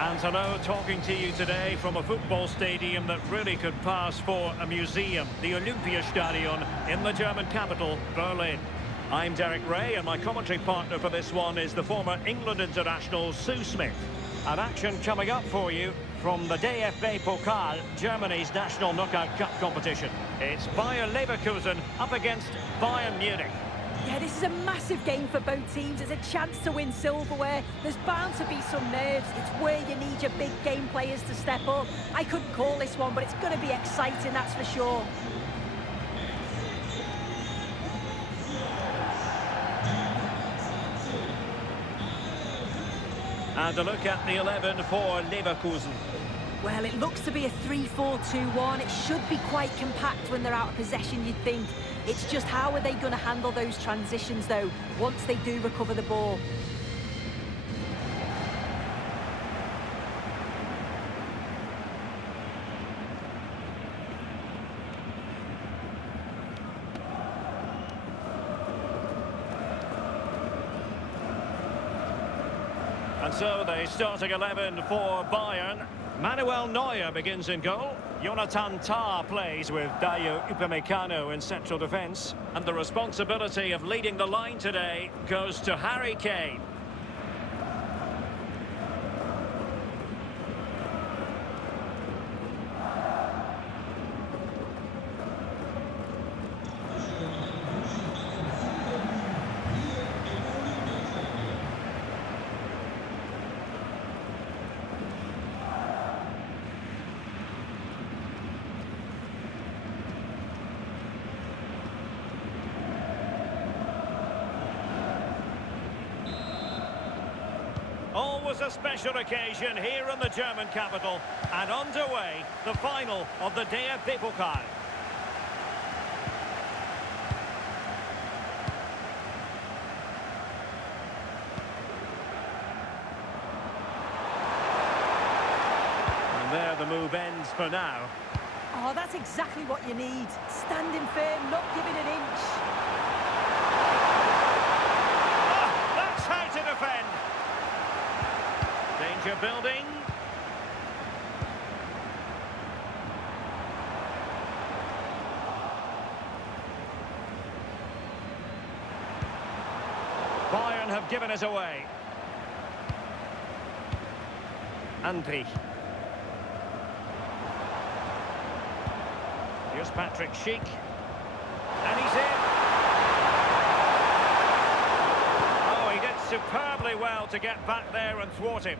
And hello, talking to you today from a football stadium that really could pass for a museum, the Olympiastadion in the German capital, Berlin. I'm Derek Ray, and my commentary partner for this one is the former England international Sue Smith. An action coming up for you from the DFB POKAL, Germany's national knockout cup competition. It's Bayern Leverkusen up against Bayern Munich. Yeah, this is a massive game for both teams. It's a chance to win silverware. There's bound to be some nerves. It's where you need your big game players to step up. I couldn't call this one, but it's going to be exciting, that's for sure. And a look at the 11 for Leverkusen. Well, it looks to be a 3-4-2-1. It should be quite compact when they're out of possession, you'd think. It's just how are they going to handle those transitions, though, once they do recover the ball. And so the starting 11 for Bayern. Manuel Neuer begins in goal. Jonathan Tah plays with Dayo Upamecano in central defence. And the responsibility of leading the line today goes to Harry Kane. Always a special occasion here in the German capital, and underway the final of the DFB POKAL. And there the move ends for now. Oh, that's exactly what you need. Standing firm, not giving an inch. Oh, that's how to defend. Danger building. Bayern have given us away. Andri. Here's Patrick Schick. And he's in. Oh, he did superbly well to get back there and thwart him.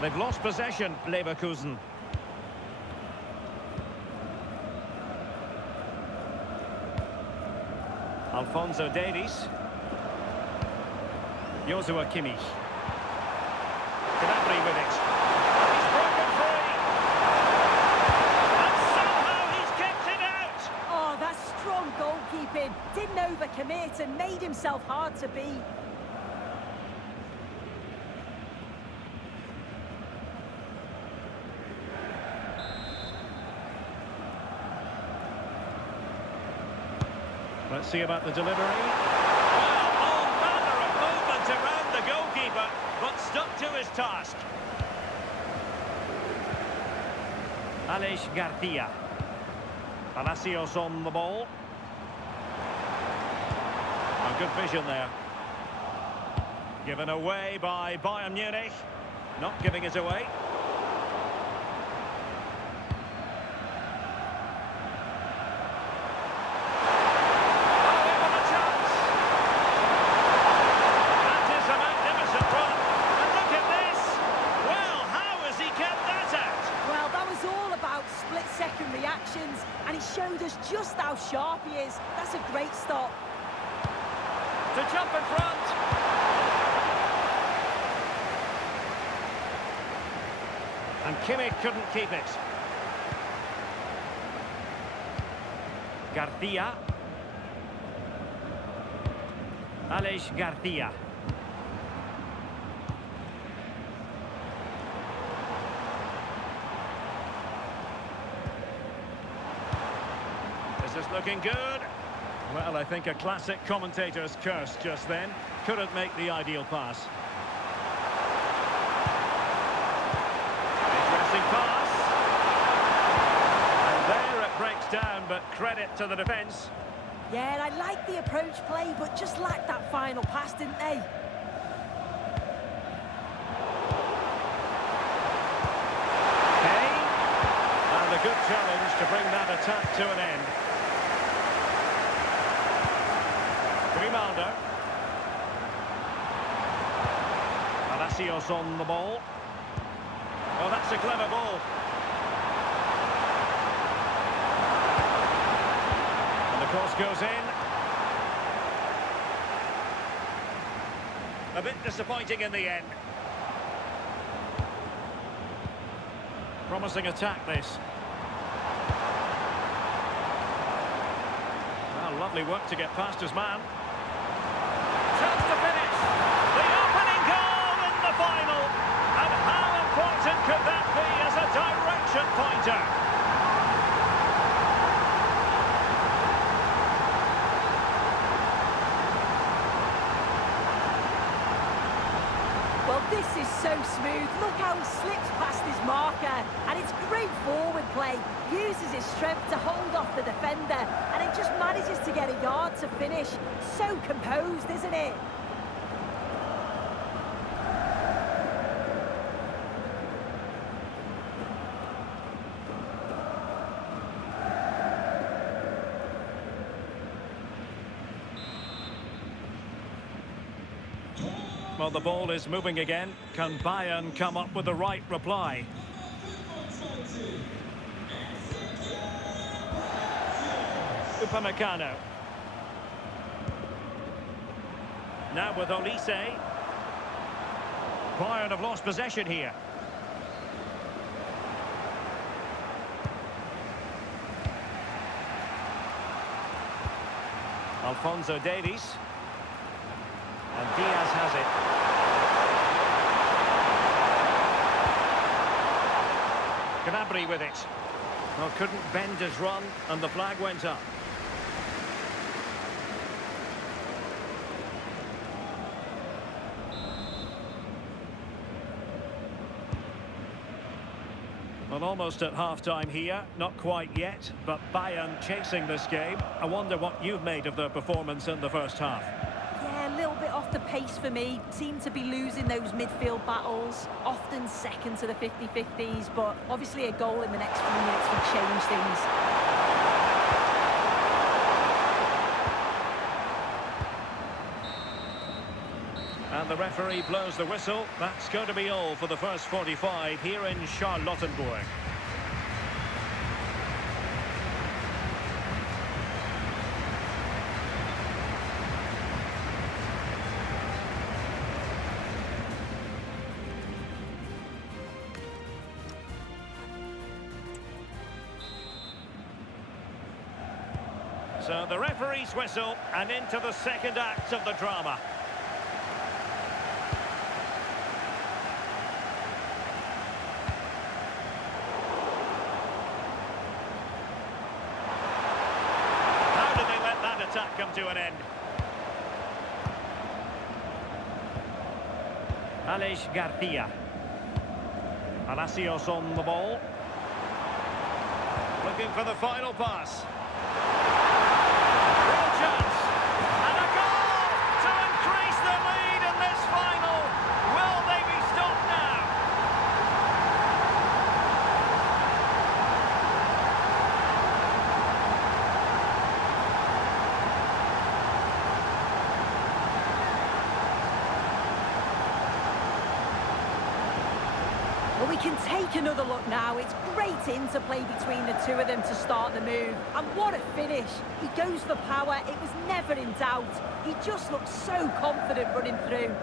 They've lost possession, Leverkusen. Alphonso Davies. Joshua Kimmich. Gnabry with it. He's broken free. And somehow he's kept it out. Oh, that's strong goalkeeping. Didn't overcommit and made himself hard to beat. Let's see about the delivery. Well, all manner of movement around the goalkeeper, but stuck to his task. Aleix Garcia. Palacios on the ball. A good vision there. Given away by Bayern Munich. Not giving it away. Split-second reactions, and he showed us just how sharp he is. That's a great stop. To jump in front. And Kimmich couldn't keep it. Garcia. Aleix Garcia. This is looking good. Well, I think a classic commentator's curse just then. Couldn't make the ideal pass. Interesting pass. And there it breaks down, but credit to the defence. Yeah, I like the approach play, but just lacked that final pass, didn't they? Kane. And a good challenge to bring that attack to an end. Grimaldo. Palacios on the ball. Oh, that's a clever ball. And the cross goes in. A bit disappointing in the end. Promising attack, this. Well, lovely work to get past his man. Chance to finish. The opening goal in the final. And how important could that be as a direction pointer? Well, this is so smooth. Look how he slips past his marker. And it's great forward play. Uses his strength to hold off the defender. And it just manages to get a yard to finish. So composed, isn't it? Well, the ball is moving again. Can Bayern come up with the right reply? Upamecano. Now with Olise. Bayern have lost possession here. Alphonso Davies. And Diaz has it. Gnabry with it. Well, couldn't bend his run, and the flag went up. Well, almost at half-time here. Not quite yet, but Bayern chasing this game. I wonder what you've made of their performance in the first half. Yeah, a little bit off the pace for me. Seem to be losing those midfield battles. Often second to the 50-50s, but obviously a goal in the next few minutes will change things. And the referee blows the whistle. That's going to be all for the first 45 here in Charlottenburg. So the referee's whistle, and into the second act of the drama. How did they let that attack come to an end? Alex Garcia. Palacios on the ball. Looking for the final pass. Well, we can take another look now. It's great interplay between the two of them to start the move. And what a finish. He goes for power. It was never in doubt. He just looks so confident running through.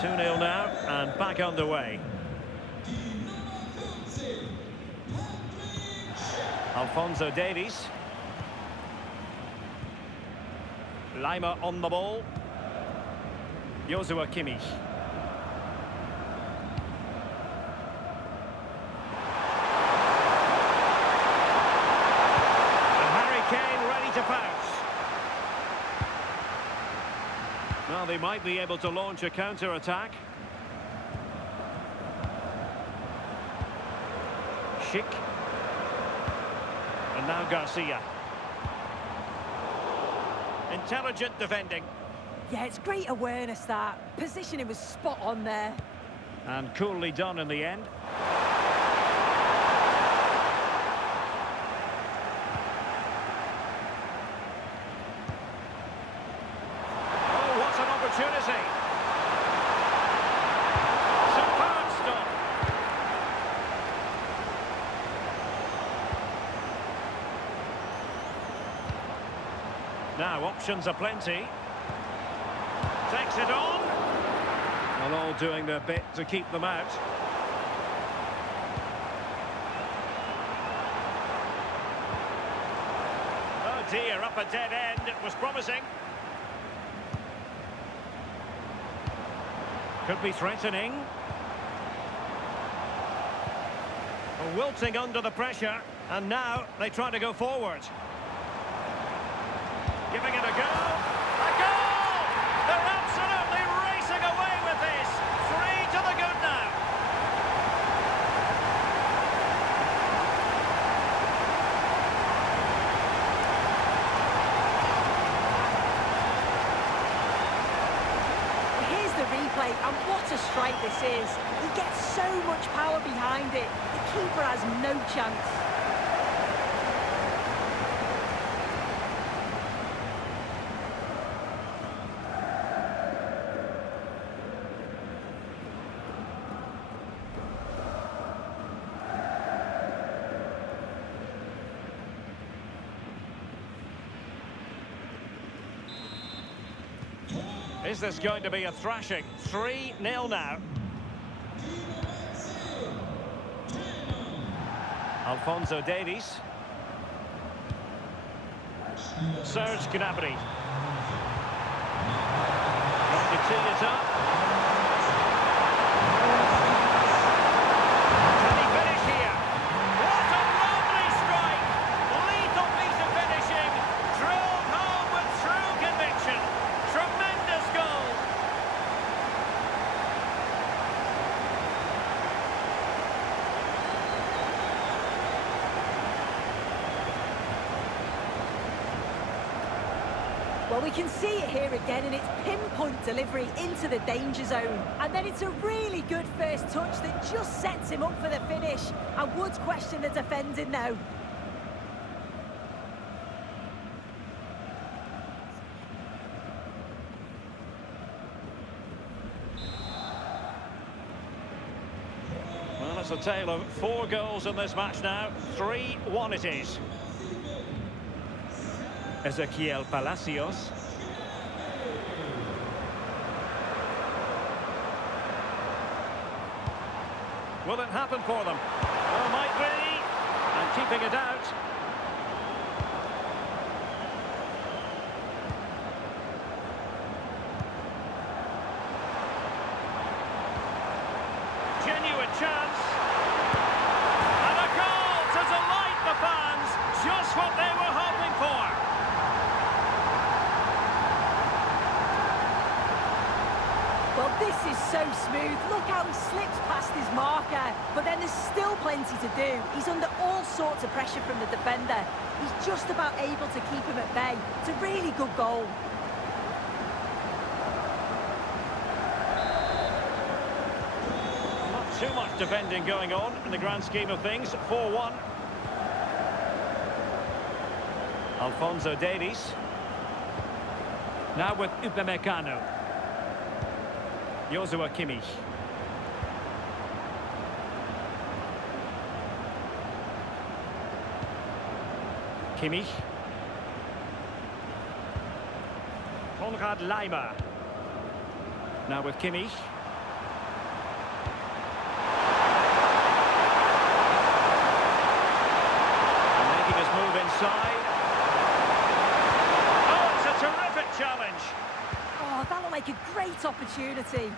Two 2-0 now, and back underway. Alphonso Davies. Lima on the ball. Joshua Kimmich. Well, they might be able to launch a counter-attack. Schick. And now Garcia. Intelligent defending. Yeah, it's great awareness, that. Positioning was spot on there. And coolly done in the end. Oh, what an opportunity. Superb stop. Now, options aplenty. Takes it on. And all doing their bit to keep them out. Oh dear, up a dead end. It was promising. Could be threatening. Wilting under the pressure. And now they try to go forward. Giving it a go. A goal! They're absolutely racing away with this. 3 to the good now. Here's the replay, and what a strike this is. He gets so much power behind it. The keeper has no chance. Is this going to be a thrashing? 3-0 now. Alphonso Davies. Serge Gnabry. Trying to tee it up. Can he finish here? What a lovely strike! Lethal piece of finishing. Drilled home with true conviction. Tremendous goal. Well, we can see it here again, and it's pinpoint delivery into the danger zone. And then it's a really good first touch that just sets him up for the finish. I would question the defending now. Well, it's a tale of 4 goals in this match now. 3-1 it is. Ezequiel Palacios. Will it happen for them? Well, might be. And keeping it out. Genuine chance. And a goal to delight the fans. Just what they were hoping for. Well, this is so smooth. Look how he slips past his marker. But then there's still plenty to do. He's under all sorts of pressure from the defender. He's just about able to keep him at bay. It's a really good goal. Not too much defending going on in the grand scheme of things. 4-1. Alphonso Davies. Now with Upamecano. Joshua Kimmich. Kimmich. Konrad Laimer. Now with Kimmich. And making his move inside. Oh, it's a terrific challenge. Oh, that looked like a great opportunity.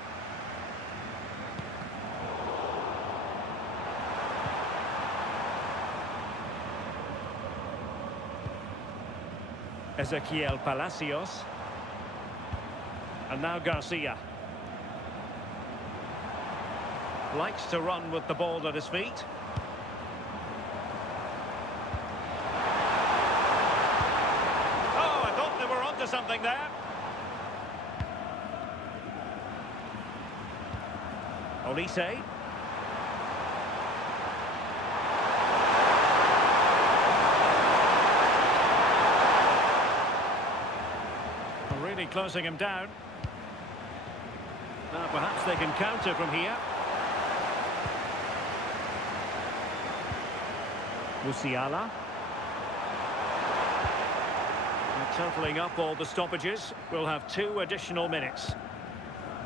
Ezequiel Palacios. And now Garcia. Likes to run with the ball at his feet. Oh, I thought they were onto something there. Olise. Really closing him down. Now perhaps they can counter from here. Musiala. And totalling up all the stoppages, we'll have 2 additional minutes.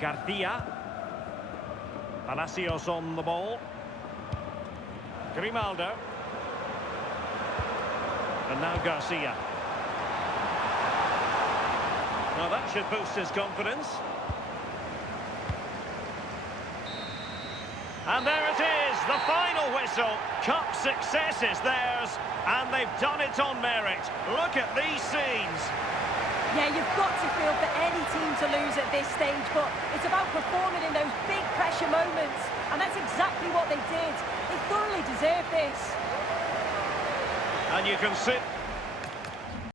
Garcia. Palacios on the ball. Grimaldo. And now Garcia. Now that should boost his confidence. And there it is, the final whistle. Cup success is theirs, and they've done it on merit. Look at these scenes. Yeah, you've got to feel for any team to lose at this stage, but it's about performing in those big pressure moments, and that's exactly what they did. They thoroughly deserve this. And you can see